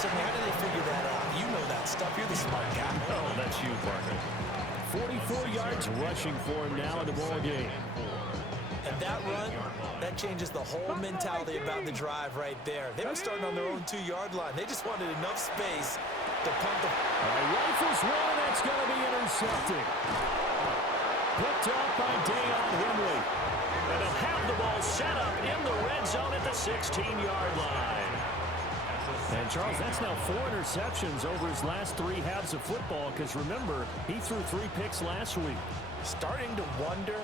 I mean, how did they figure that out? You know that stuff. You're the smart guy. Oh, that's you, partner. 44 yards rushing for him now in the ball game. And that run, that changes the whole mentality about the drive right there. They were starting on their own 2-yard line. They just wanted enough space to punt the... All right, rifles one, that's going to be intercepted. Picked up by Deion Henry. And they'll have the ball set up in the red zone at the 16-yard line. And, Charles, that's now 4 interceptions over his last 3 halves of football because, remember, he threw 3 picks last week. Starting to wonder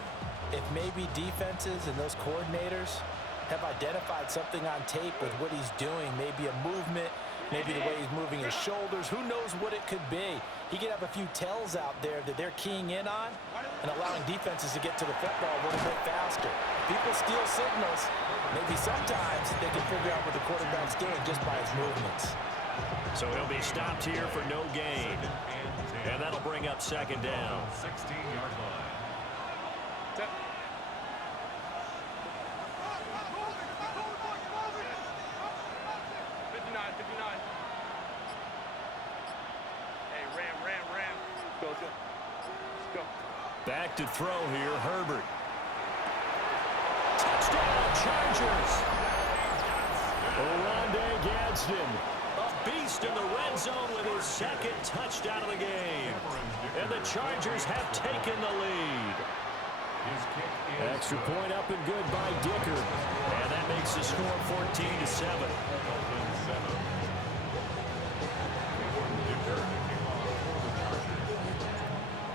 if maybe defenses and those coordinators have identified something on tape with what he's doing. Maybe a movement, maybe the way he's moving his shoulders. Who knows what it could be? He could have a few tells out there that they're keying in on and allowing defenses to get to the football a little bit faster. People steal signals. Maybe sometimes they can figure out what the quarterback's doing just by his movements. So he'll be stopped here for no gain. And that'll bring up second down. 16-yard line. Back to throw here, Herbert. Touchdown, Chargers. Oronde Gadsden, a beast in the red zone with his 2nd touchdown of the game. And the Chargers have taken the lead. Extra point up and good by Dicker. And that makes the score 14-7.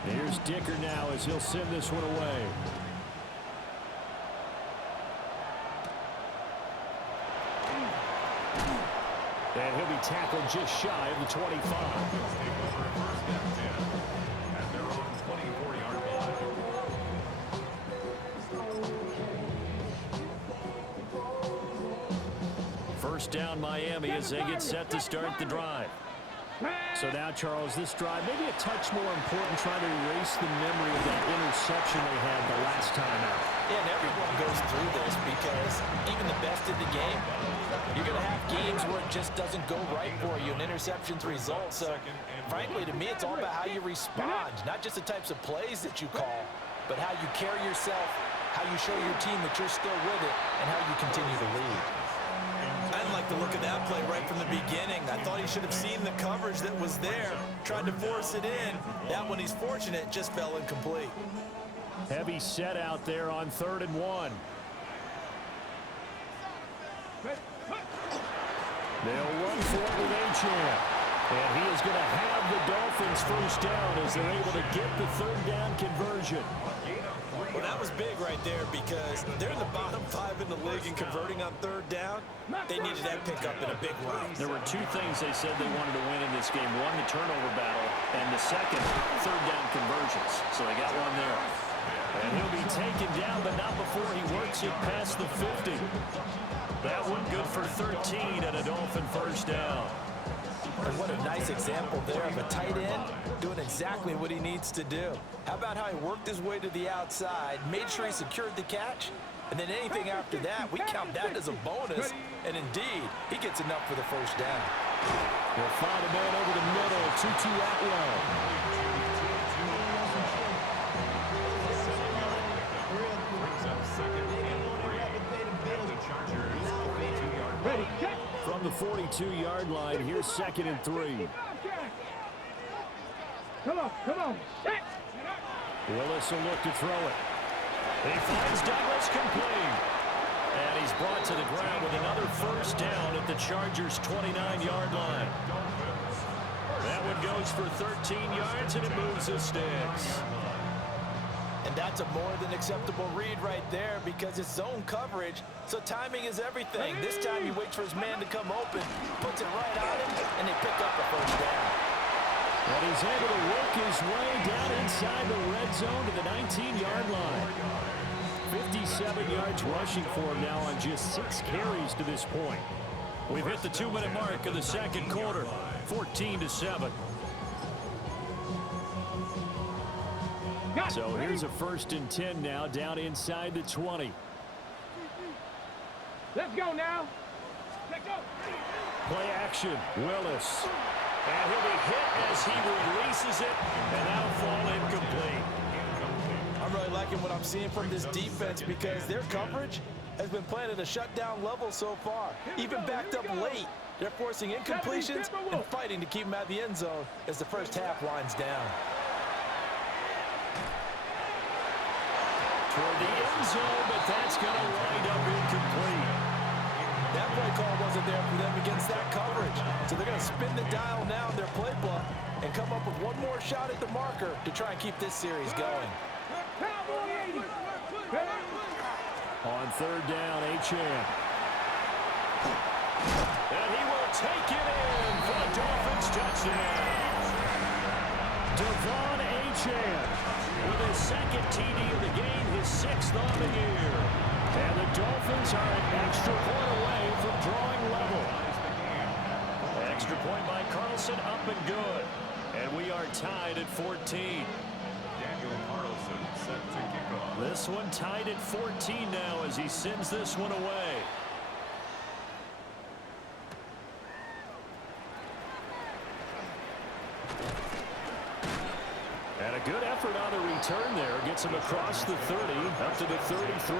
Here's Dicker now as he'll send this one away. And he'll be tackled just shy of the 25. First down Miami as they get set to start the drive. So now, Charles, this drive maybe a touch more important, trying to erase the memory of that interception they had the last time out. Yeah, and everyone goes through this because even the best in the game, you're going to have games where it just doesn't go right for you, and interceptions result. So, frankly, to me, it's all about how you respond, not just the types of plays that you call, but how you carry yourself, how you show your team that you're still with it, and how you continue to lead. I didn't like the look of that play right from the beginning. I thought he should have seen the coverage that was there, tried to force it in. That one, he's fortunate, just fell incomplete. Heavy set out there on 3rd and 1. They'll run for it with Achane. And he is going to have the Dolphins first down as they're able to get the 3rd down conversion. Well, that was big right there because they're in the bottom 5 in the league and converting on 3rd down. They needed that pickup in a big way. There were 2 things they said they wanted to win in this game. One, the turnover battle, and the second, 3rd down conversions. So they got one there. And he'll be taken down, but not before he works it past the 50. That one good for 13 and a Dolphin first down. And what a nice example there of a tight end doing exactly what he needs to do. How about how he worked his way to the outside, made sure he secured the catch, and then anything after that, we count that as a bonus. And indeed, he gets enough for the first down. They'll find a man over the middle, Tutu Atwell. From the 42-yard line, here's 2nd and 3. Come on. Willis will look to throw it. He finds Douglas complete. And he's brought to the ground with another first down at the Chargers' 29-yard line. That one goes for 13 yards, and it moves the sticks. And that's a more than acceptable read right there because it's zone coverage, so timing is everything. This time he waits for his man to come open, puts it right on him, and they pick up the first down. And he's able to work his way down inside the red zone to the 19-yard line. 57 yards rushing for him now on just 6 carries to this point. We've hit the 2-minute mark of the second quarter, 14-7. So here's a 1st and 10 now, down inside the 20. Let's go now. Let's go. Play action. Willis. And he'll be hit as he releases it, and that'll fall incomplete. I'm really liking what I'm seeing from this defense because their coverage has been playing at a shutdown level so far. Even backed up late, they're forcing incompletions and fighting to keep them out of the end zone as the first half winds down. Toward the end zone, but that's going to wind up incomplete. That play call wasn't there for them against that coverage. So they're going to spin the dial now in their playbook and come up with one more shot at the marker to try and keep this series going. On third down, Achane. And he will take it in for the Dolphins touchdown. Devon Achane with his second TD of the game, his sixth on the year. And the Dolphins are an extra point away from drawing level. Extra point by Carlson, up and good. And we are tied at 14. This one tied at 14 now as he sends this one away. And a good effort on the return there. Gets him across the 30, up to the 33.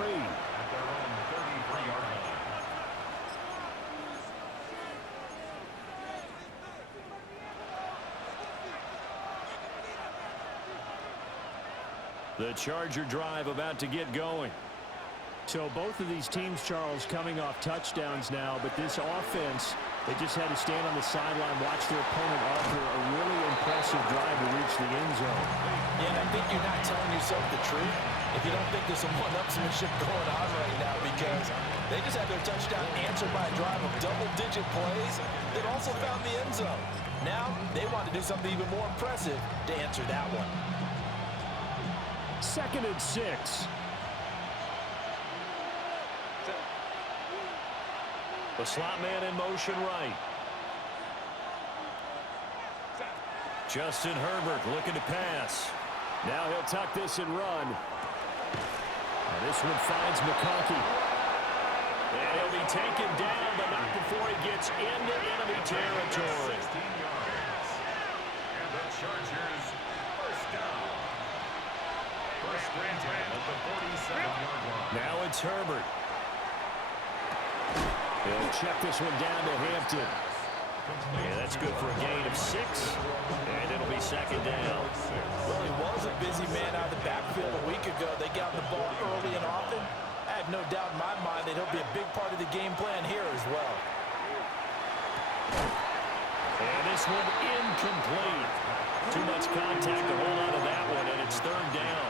The Charger drive about to get going. So both of these teams, Charles, coming off touchdowns now, but this offense, they just had to stand on the sideline, watch their opponent offer a really impressive drive to reach the end zone. Yeah, and I think you're not telling yourself the truth if you don't think there's some one-upsmanship going on right now, because they just had their touchdown answered by a drive of double-digit plays that also found the end zone. Now they want to do something even more impressive to answer that one. 2nd and 6. The slot man in motion right. Justin Herbert looking to pass. Now he'll tuck this and run. And this one finds McConkey. And he'll be taken down, but not before he gets into enemy territory. And the Chargers first down. At the 47-yard line. Now it's Herbert. He'll check this one down to Hampton. Yeah, that's good for a gain of 6. And it'll be 2nd down. Well, he was a busy man out of the backfield a week ago. They got the ball early and often. I have no doubt in my mind that he'll be a big part of the game plan here as well. And this one incomplete. Too much contact to hold on to that one, and it's 3rd down.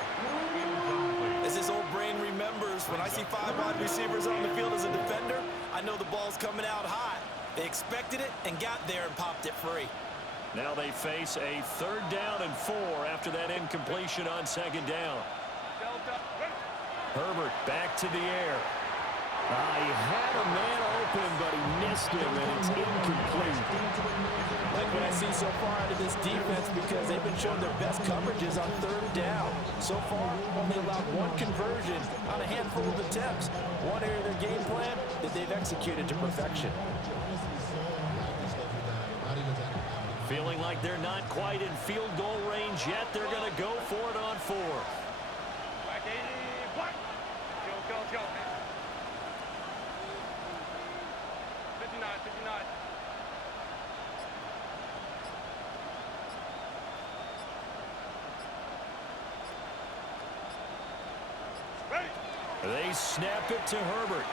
As his old brain remembers, when I see 5 wide receivers on the field as a defender, I know the ball's coming out hot. They expected it and got there and popped it free. Now they face a 3rd down and 4 after that incompletion on 2nd down. Herbert back to the air. He had a man open, but he missed him, and it's incomplete. Like what I see so far out of this defense, because they've been showing their best coverages on 3rd down. So far, only allowed 1 conversion on a handful of attempts. One area of their game plan that they've executed to perfection. Feeling like they're not quite in field goal range yet. They're going to go for it on 4th. They snap it to Herbert.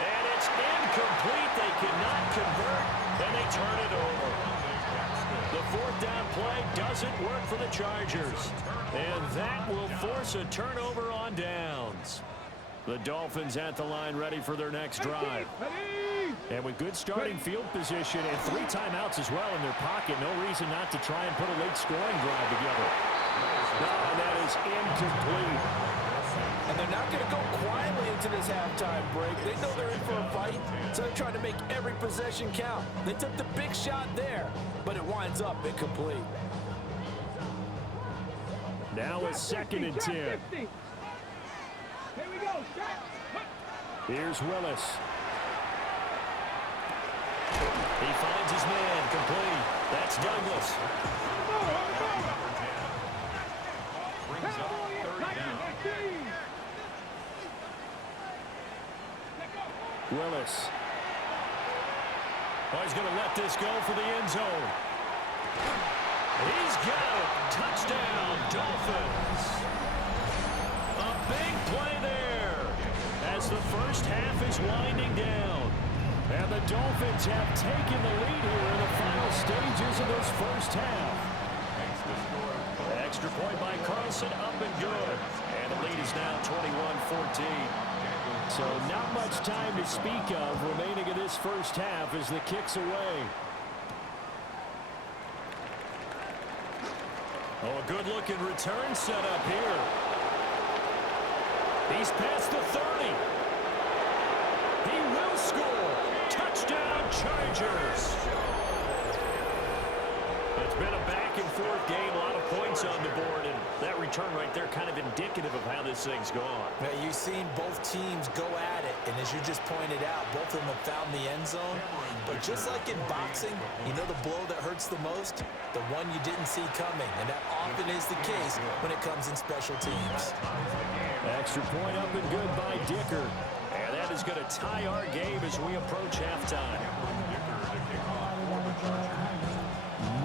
And it's incomplete. They cannot convert, and they turn it over. The 4th down play doesn't work for the Chargers. And that will force a turnover on downs. The Dolphins at the line ready for their next drive. And with good starting field position and 3 timeouts as well in their pocket, no reason not to try and put a late scoring drive together. And that is incomplete. And they're not going to go quietly into this halftime break. They know they're in for a fight, so they're trying to make every possession count. They took the big shot there, but it winds up incomplete. Now a 2nd and 10. Here we go. Here's Willis. incomplete. That's Douglas. Brings up third down. Willis. Oh, he's going to let this go for the end zone. He's got it. Touchdown, Dolphins. A big play there as the first half is winding down. And the Dolphins have taken the lead here in the final stages of this first half. Extra point by Carlson, up and good. And the lead is now 21-14. So not much time to speak of remaining in this first half as the kick's away. Oh, a good-looking return set up here. He's past the 30. He will score. Touchdown, Chargers. It's been a back-and-forth game, a lot of points on the board, and that return right there kind of indicative of how this thing's gone. Now, you've seen both teams go at it, and as you just pointed out, both of them have found the end zone. But just like in boxing, you know the blow that hurts the most? The one you didn't see coming, and that often is the case when it comes in special teams. Extra point up and good by Dicker. And that is going to tie our game as we approach halftime.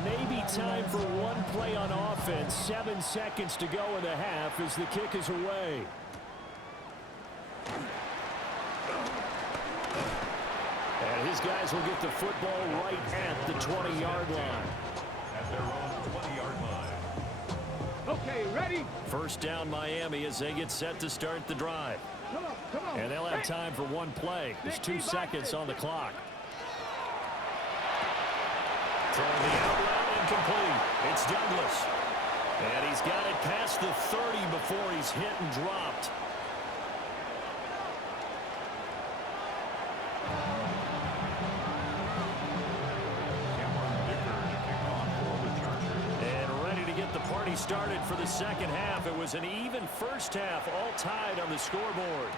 Maybe time for one play on offense. 7 seconds to go in the half as the kick is away. And his guys will get the football right at the 20-yard line. At their own 20-yard line. Okay, ready? First down Miami as they get set to start the drive. Come on. And they'll have time for one play. There's 2 seconds on the clock. Throwing the out route incomplete. It's Douglas. And he's got it past the 30 before he's hit and dropped. And ready to get the party started for the second half. It was an even first half, all tied on the scoreboard.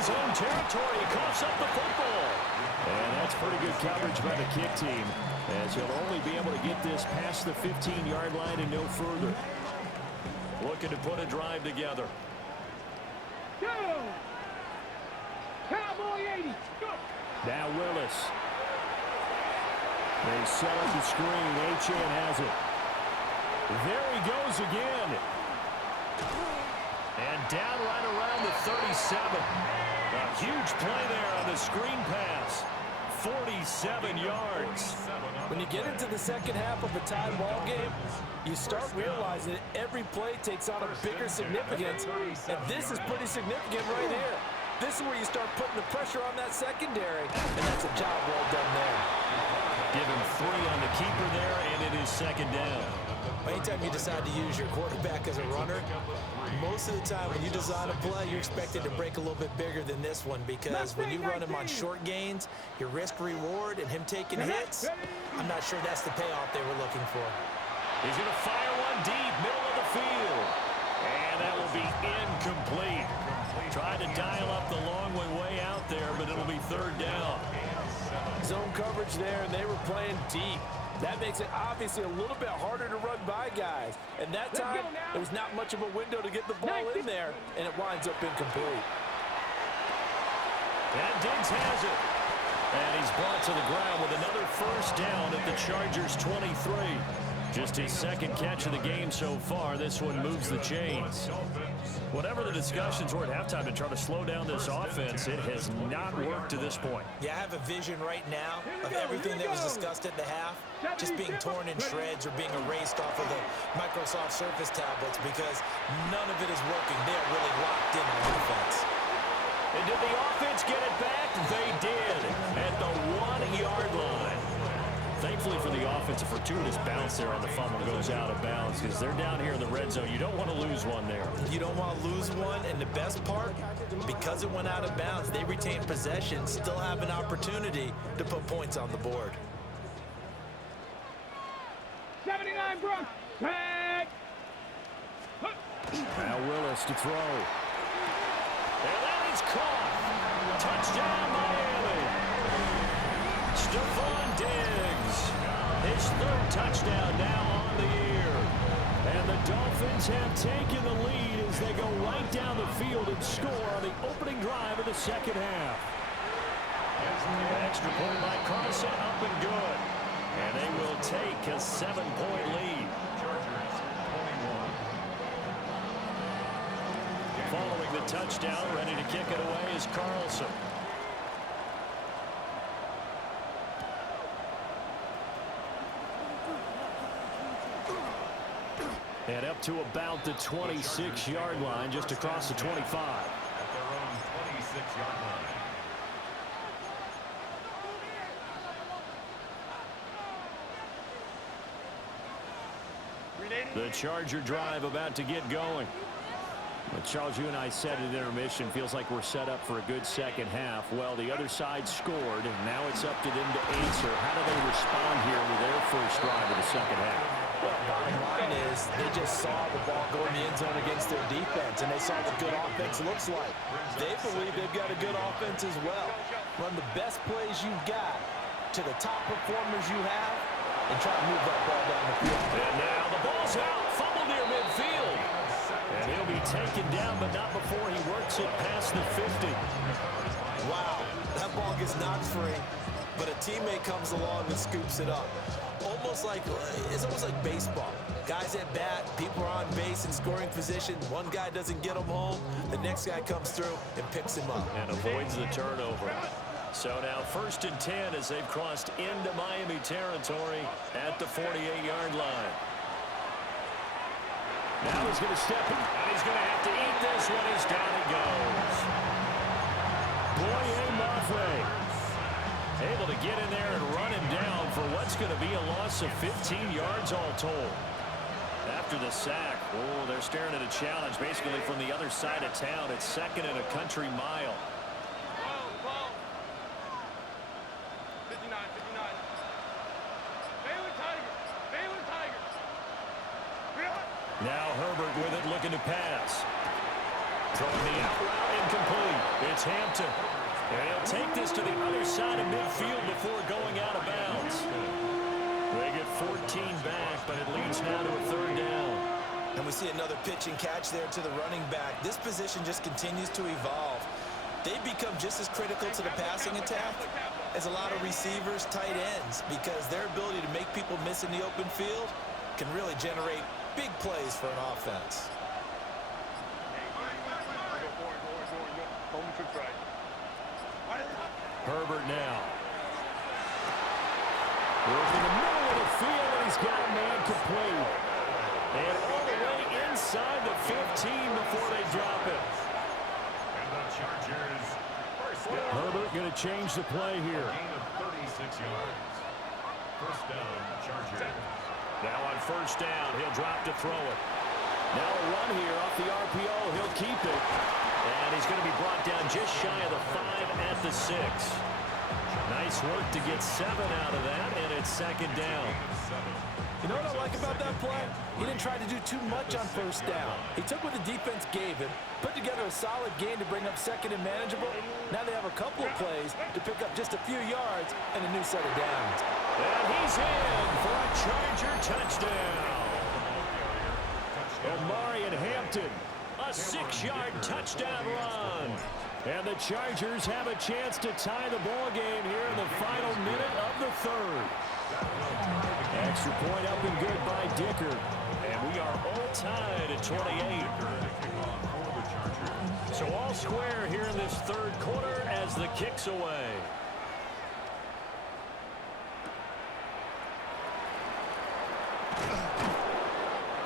Own territory. He coughs up the football. And that's pretty good coverage by the kick team, as he'll only be able to get this past the 15-yard line and no further. Looking to put a drive together. Go! Cowboy 80. Go! Now Willis. They set up the screen. Achane has it. There he goes again. And down right around the 37. A huge play there on the screen pass. 47 yards. When you get into the second half of a tied ball game, you start realizing that every play takes on a bigger significance, and this is pretty significant right here. This is where you start putting the pressure on that secondary, and that's a job well done there. Give him 3 on the keeper there, and it is second down. Anytime you decide to use your quarterback as a runner, most of the time when you design a play, you're expected to break a little bit bigger than this one, because when you run him on short gains, your risk-reward and him taking hits, I'm not sure that's the payoff they were looking for. He's going to fire one deep, middle of the field. And that will be incomplete. Tried to dial up the long way out there, but it'll be third down. Zone coverage there, and they were playing deep. That makes it obviously a little bit harder to run by guys. And that time, there was not much of a window to get the ball in there, and it winds up incomplete. And Diggs has it. And he's brought to the ground with another first down at the Chargers' 23. Just his second catch of the game so far. This one moves the chains. Whatever the discussions were at halftime to try to slow down this offense, it has not worked to this point. Yeah, I have a vision right now of everything that was discussed at the half just being torn in shreds or being erased off of the Microsoft Surface tablets, because none of it is working. They are really locked in on offense. And did the offense get it back? They did at the 1-yard line. Thankfully for the offense, a fortuitous bounce there on the fumble goes out of bounds, because they're down here in the red zone. You don't want to lose one there. You don't want to lose one, and the best part, because it went out of bounds, they retain possession, still have an opportunity to put points on the board. 79 Bronx. Now Willis to throw. And that is caught. Touchdown, Miami. Stephon Diggs, his third touchdown now on the year. And the Dolphins have taken the lead as they go right down the field and score on the opening drive of the second half. Extra point by Carson, up and good. And they will take a 7-point lead. Chargers 21. Following the touchdown, ready to kick it away is Carlson. And up to about the 26-yard line, just across the 25. At their own 26-yard line. The Charger drive about to get going. Well, Charles, you and I said at intermission, feels like we're set up for a good second half. Well, the other side scored, and now it's up to them to answer. How do they respond here with their first drive of the second half? Well, bottom line is they just saw the ball go in the end zone against their defense, and they saw what good offense looks like. They believe they've got a good offense as well. Run the best plays you've got to the top performers you have, and try to move that ball down the field. And now the ball's out, fumbled near midfield. And he'll be taken down, but not before he works it past the 50. Wow, that ball gets knocked free, but a teammate comes along and scoops it up. It's almost like baseball. Guys at bat, people are on base in scoring position. One guy doesn't get him home, the next guy comes through and picks him up. And avoids the turnover. So now 1st and 10 as they've crossed into Miami territory at the 48-yard line. Now he's going to step in, and he's going to have to eat this one as down it goes. Boye Mafe able to get in there and run him down for what's going to be a loss of 15 yards all told. After the sack, they're staring at a challenge basically from the other side of town. It's 2nd and a country mile. 59. Baylor Tigers. Now Herbert with it, looking to pass. Throwing the out route, incomplete. It's Hampton. And he'll take this to the other side of midfield before going out of bounds. They get 14 back, but it leads now to a 3rd down. And we see another pitch and catch there to the running back. This position just continues to evolve. They become just as critical to the passing attack as a lot of receivers, tight ends, because their ability to make people miss in the open field can really generate big plays for an offense. Herbert now. Goes in the middle of the field, and he's got a man complete. And all the way inside the 15 before they drop it. And the Chargers first down. Herbert going to change the play here. Gain of 36 yards. First down, Chargers. Now on 1st down, he'll drop to throw it. Now a run here off the RPO. He'll keep it. And he's going to be brought down just shy of the 5 at the 6. Nice work to get 7 out of that, and it's 2nd down. You know what I like about that play? He didn't try to do too much on 1st down. He took what the defense gave him, put together a solid game to bring up 2nd and manageable. Now they have a couple of plays to pick up just a few yards and a new set of downs. And he's in for a Charger touchdown. Omari and Hampton, a 6-yard touchdown run. And the Chargers have a chance to tie the ball game here in the final minute of the 3rd. Extra point up and good by Dicker. And we are all tied at 28. So all square here in this 3rd quarter as the kick's away.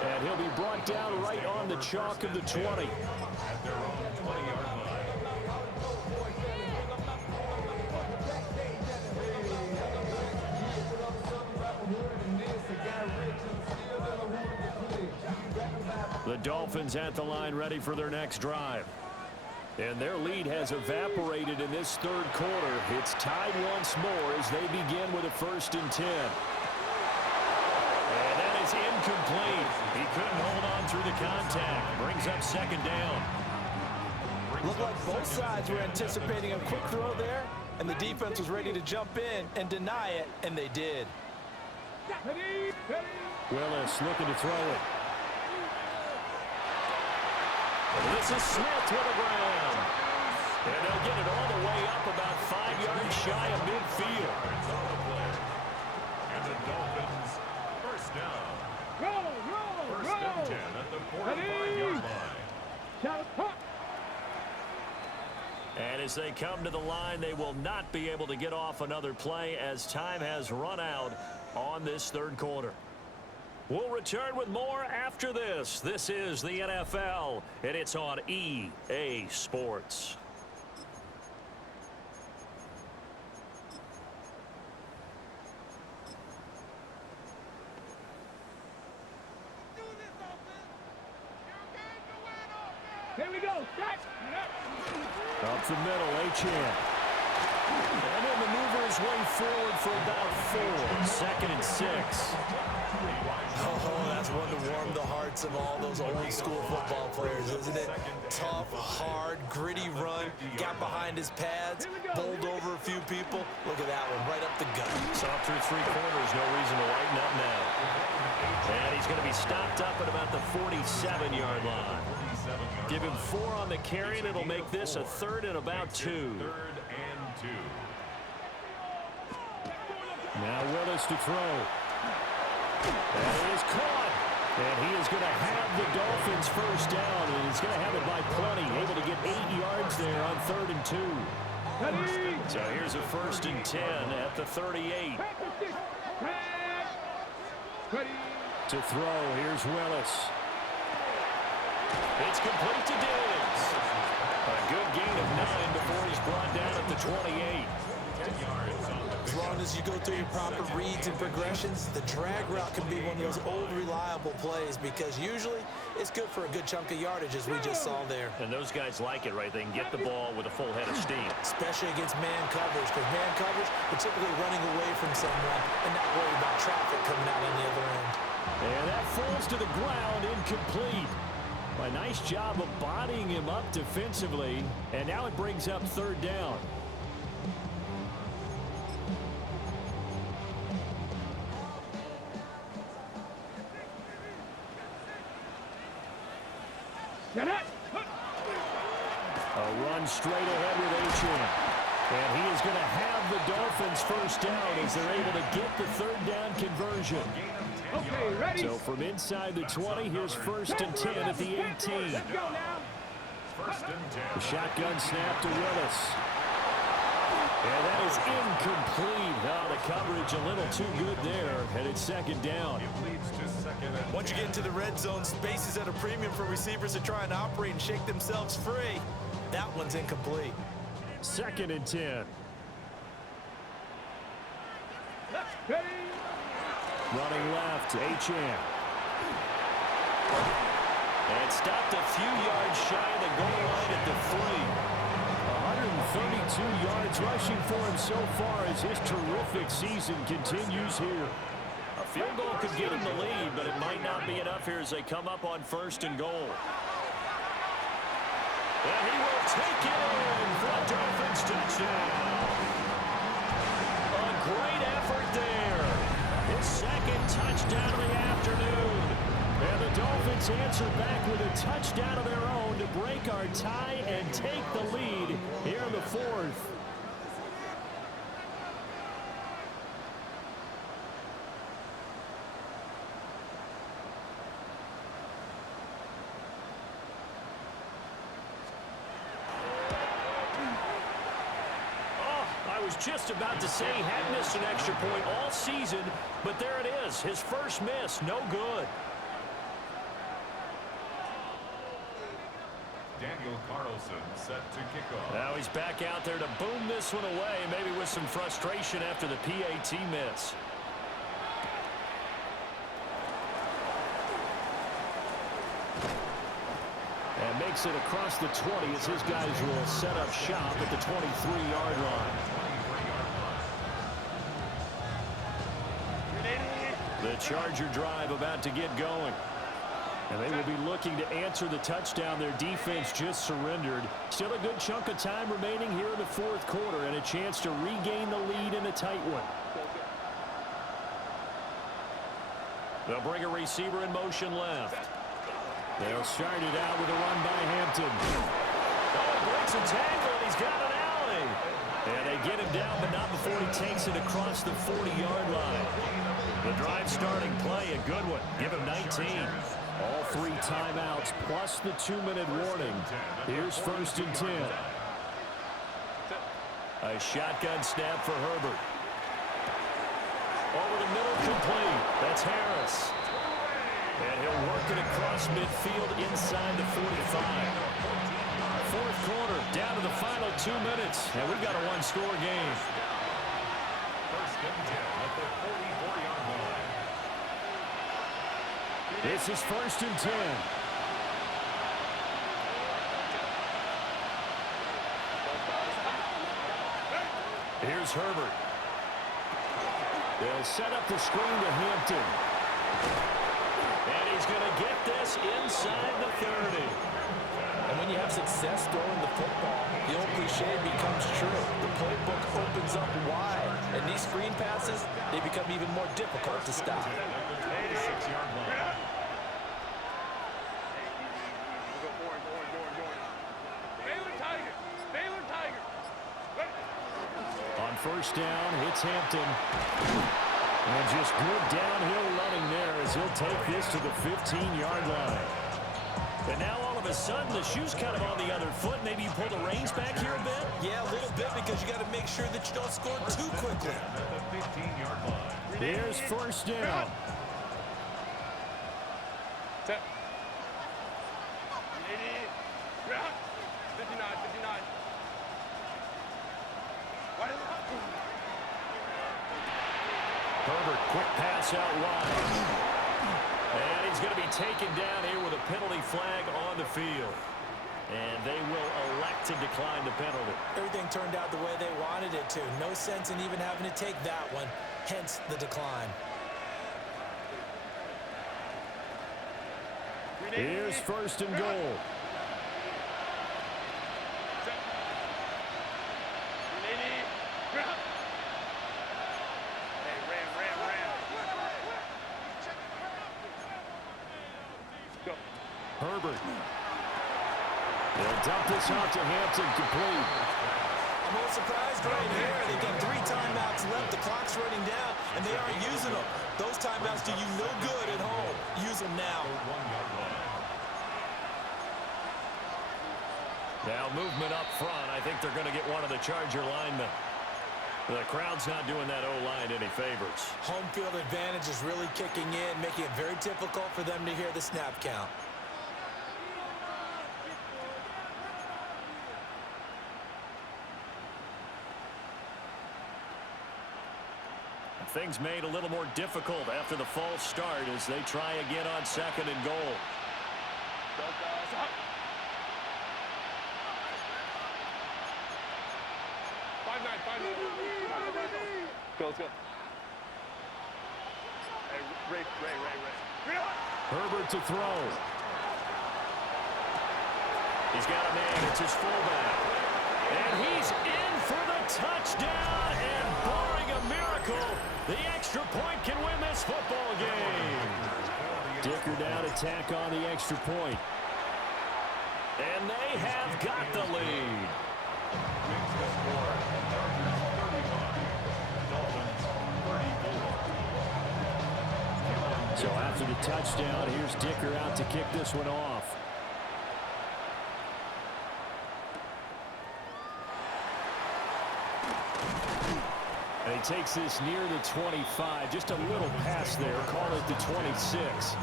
And he'll be brought down right on the chalk of the 20. At their own 20-yard line. The Dolphins at the line ready for their next drive. And their lead has evaporated in this 3rd quarter. It's tied once more as they begin with a 1st and 10. And that is incomplete. He couldn't hold on through the contact. Brings up 2nd down. Looked like both sides were anticipating a quick throw there, and the defense was ready to jump in and deny it, and they did. Willis looking to throw it. This is Smith with a grab. And they'll get it all the way up about 5 yards shy of midfield. And the Dolphins, first down. First and 10 at the 45-yard line. And as they come to the line, they will not be able to get off another play as time has run out on this third quarter. We'll return with more after this. This is the NFL, and it's on EA Sports. Here we go. Up the middle, Achane. And he'll maneuver his way forward for about 4. 2nd and 6. Oh, that's one to warm the hearts of all those old school football players, isn't it? Tough, hard, gritty run, got behind his pads, bowled over a few people. Look at that one, right up the gut. Saw through 3 quarters, no reason to lighten up now. And he's going to be stopped up at about the 47-yard line. Give him 4 on the carry, and it'll make this a 3rd and about 2. 3rd and 2. Now Willis to throw. And it is caught. And he is going to have the Dolphins first down, and he's going to have it by plenty. Able to get 8 yards there on 3rd and 2. So here's a 1st and 10 at the 38. To throw, here's Willis. It's complete to Diggs. A good gain of 9 before he's brought down at the 28. 10 yards on the As long as you go through your proper reads and progressions, the drag route can be one of those old reliable plays because usually it's good for a good chunk of yardage as we just saw there. And those guys like it, right? They can get the ball with a full head of steam. Especially against man coverage, because man coverage, they're typically running away from someone and not worried about traffic coming out on the other end. And that falls to the ground, incomplete. A nice job of bodying him up defensively, and now it brings up 3rd down. A run straight ahead with Achane. And he is going to have the Dolphins first down as they're able to get the 3rd down conversion. Okay, ready? So from inside the 20, here's 1st and 10 at the 18. Let's go now. first and 10. The shotgun snap to Willis. And that is incomplete. Now the coverage a little too good there, and it's 2nd down. It leads to 2nd and Once you get into the red zone, space is at a premium for receivers to try and operate and shake themselves free. That one's incomplete. 2nd and 10. Ready? Running left, Achane. And stopped a few yards shy of the goal line at the 3. 132 yards rushing for him so far as his terrific season continues here. A field goal could get him the lead, but it might not be enough here as they come up on 1st and goal. And he will take it in for a Dolphins touchdown. A great effort there. His 2nd touchdown of the afternoon. And the Dolphins answer back with a touchdown of their own to break our tie and take the lead here in the 4th. I was just about to say he had missed an extra point all season, but there it is. His first miss, no good. Daniel Carlson set to kick off. Now he's back out there to boom this one away, maybe with some frustration after the PAT miss. And makes it across the 20 as his guys will set up shop at the 23-yard line. The Charger drive about to get going. And they will be looking to answer the touchdown their defense just surrendered. Still a good chunk of time remaining here in the fourth quarter and a chance to regain the lead in a tight one. They'll bring a receiver in motion left. They'll start it out with a run by Hampton. Oh, breaks a tackle, and he's got an alley. And they get him down, but not before he takes it across the 40-yard line. The drive starting play, a good one. Give him 19. All 3 timeouts plus the 2-minute warning. Here's 1st and 10. A shotgun snap for Herbert. Over the middle, complete. That's Harris. And he'll work it across midfield inside the 45. Fourth quarter, down to the final 2 minutes. And we've got a one-score game. 1st and 10 at the 44-yard line. This is 1st and 10. Here's Herbert. They'll set up the screen to Hampton. And he's going to get this inside the 30. And when you have success throwing the football, the old cliche becomes true. The playbook opens up wide. And these screen passes, they become even more difficult to stop. 86-yard line. On 1st down, it's Hampton. And just good downhill running there as he'll take this to the 15-yard line. And now all of a sudden the shoe's kind of on the other foot. Maybe you pull the reins back here a bit? Yeah, a little bit because you got to make sure that you don't score too quickly. At the 15-yard line. Here's 1st down. Herbert, quick pass out wide. And he's going to be taken down here with a penalty flag on the field. And they will elect to decline the penalty. Everything turned out the way they wanted it to. No sense in even having to take that one, hence the decline. Here's 1st and goal. Herbert. They'll dump this off to Hampton, complete. I'm a little surprised right here. They've got 3 timeouts left. The clock's running down, and they aren't using them. Those timeouts do you no good at home. Use them now. Now movement up front. I think they're going to get one of the Charger linemen. The crowd's not doing that O-line any favors. Home field advantage is really kicking in, making it very difficult for them to hear the snap count. Things made a little more difficult after the false start as they try again on 2nd and goal. Let's go. Ray. Herbert to throw. He's got a man. It's his fullback. And he's in for the touchdown. And barring a miracle, the extra point can win this football game. Dicker down, attack on the extra point. And they have got the lead. So after the touchdown, here's Dicker out to kick this one off. And he takes this near the 25. Just a little pass there. Call it the 26.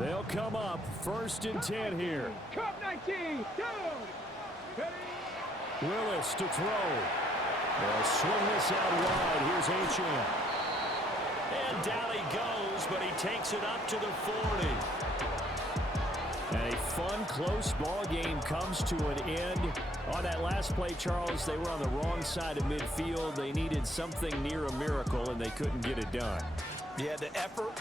They'll come up 1st and 10 here. Cup 19, down. Willis to throw. They'll swing this out wide. Here's Achane. And down he goes, but he takes it up to the 40. And a fun, close ball game comes to an end. On that last play, Charles, they were on the wrong side of midfield. They needed something near a miracle, and they couldn't get it done. Yeah, the effort